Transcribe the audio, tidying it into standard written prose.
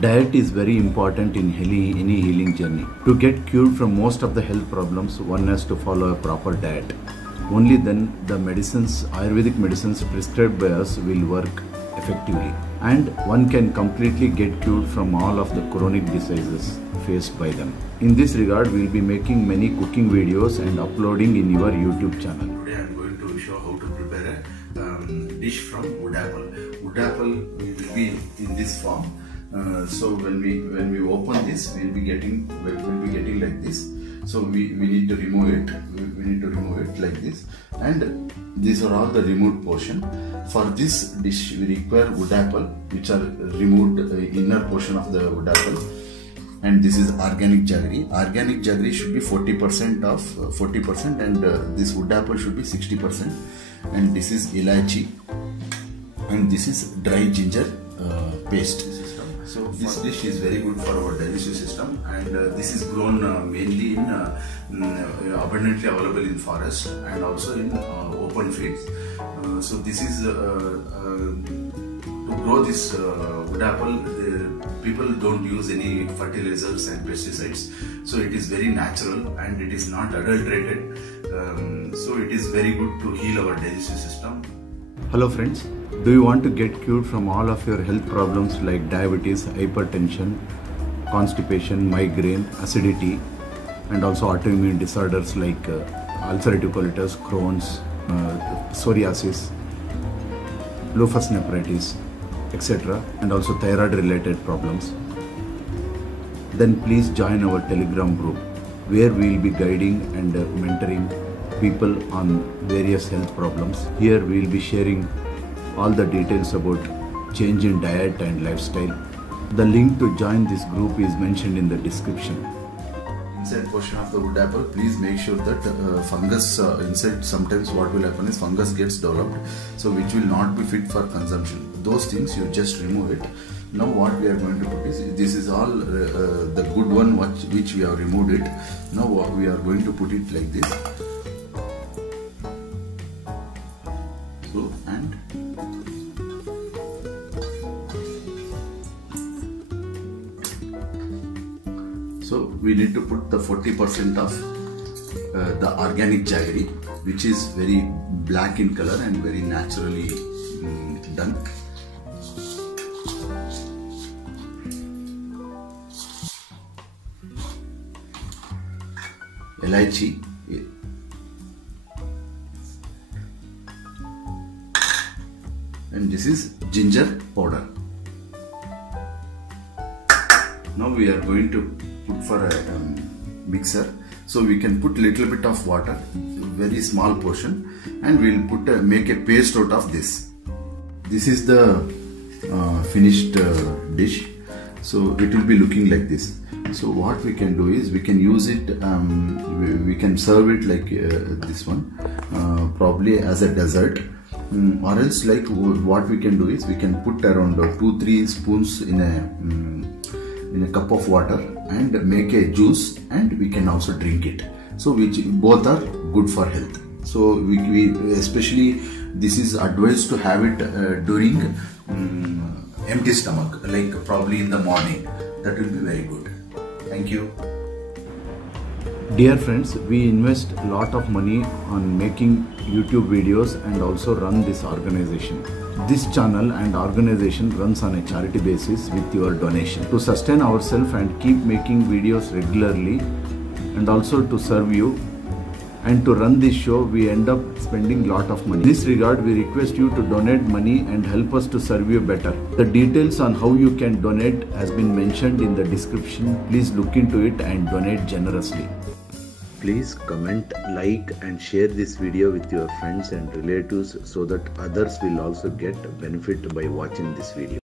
Diet is very important in any healing journey. To get cured from most of the health problems, one has to follow a proper diet. Only then the medicines, Ayurvedic medicines prescribed by us will work effectively. And one can completely get cured from all of the chronic diseases faced by them. In this regard, we will be making many cooking videos and uploading in your YouTube channel. Today I am going to show how to prepare a dish from wood apple. Wood apple will be in this form. So when we open this, we'll be getting like this. So we need to remove it. We need to remove it like this. And these are all the removed portion. For this dish, we require wood apple, which are removed inner portion of the wood apple. And this is organic jaggery. Organic jaggery should be 40% of 40%, and this wood apple should be 60%. And this is elaichi, and this is dry ginger paste. So this dish is very good for our digestive system, and this is grown mainly in abundantly available in forest and also in open fields. So this is to grow this wood apple. People don't use any fertilizers and pesticides, so it is very natural and it is not adulterated. So it is very good to heal our digestive system. Hello friends, do you want to get cured from all of your health problems like diabetes, hypertension, constipation, migraine, acidity, and also autoimmune disorders like ulcerative colitis, Crohn's, psoriasis, lupus nephritis, etc., and also thyroid related problems? Then please join our Telegram group, where we will be guiding and mentoring people on various health problems. Here we will be sharing all the details about change in diet and lifestyle. The link to join this group is mentioned in the description. Inside portion of the wood apple, please make sure that fungus inside, sometimes what will happen is fungus gets developed, so which will not be fit for consumption. Those things you just remove it. Now what we are going to put is, this is all the good one which we have removed it. Now what we are going to put it like this. So, and so we need to put the 40% of the organic jaggery, which is very black in color and very naturally done. Elaichi, and this is ginger powder. Now we are going to put for a mixer, so we can put little bit of water, very small portion, and we will make a paste out of this. This is the finished dish, so it will be looking like this. So what we can do is, we can use it, we can serve it like this one, probably as a dessert, or else like what we can do is, we can put around 2-3 spoons in a cup of water and make a juice, and we can also drink it. So which both are good for health. So we especially, this is advised to have it during empty stomach, like probably in the morning. That will be very good. Thank you. Dear friends, we invest a lot of money on making YouTube videos and also run this organization. This channel and organization runs on a charity basis with your donation. To sustain ourselves and keep making videos regularly, and also to serve you and to run this show, we end up spending a lot of money. In this regard, we request you to donate money and help us to serve you better. The details on how you can donate has been mentioned in the description. Please look into it and donate generously. Please comment, like and share this video with your friends and relatives, so that others will also get benefit by watching this video.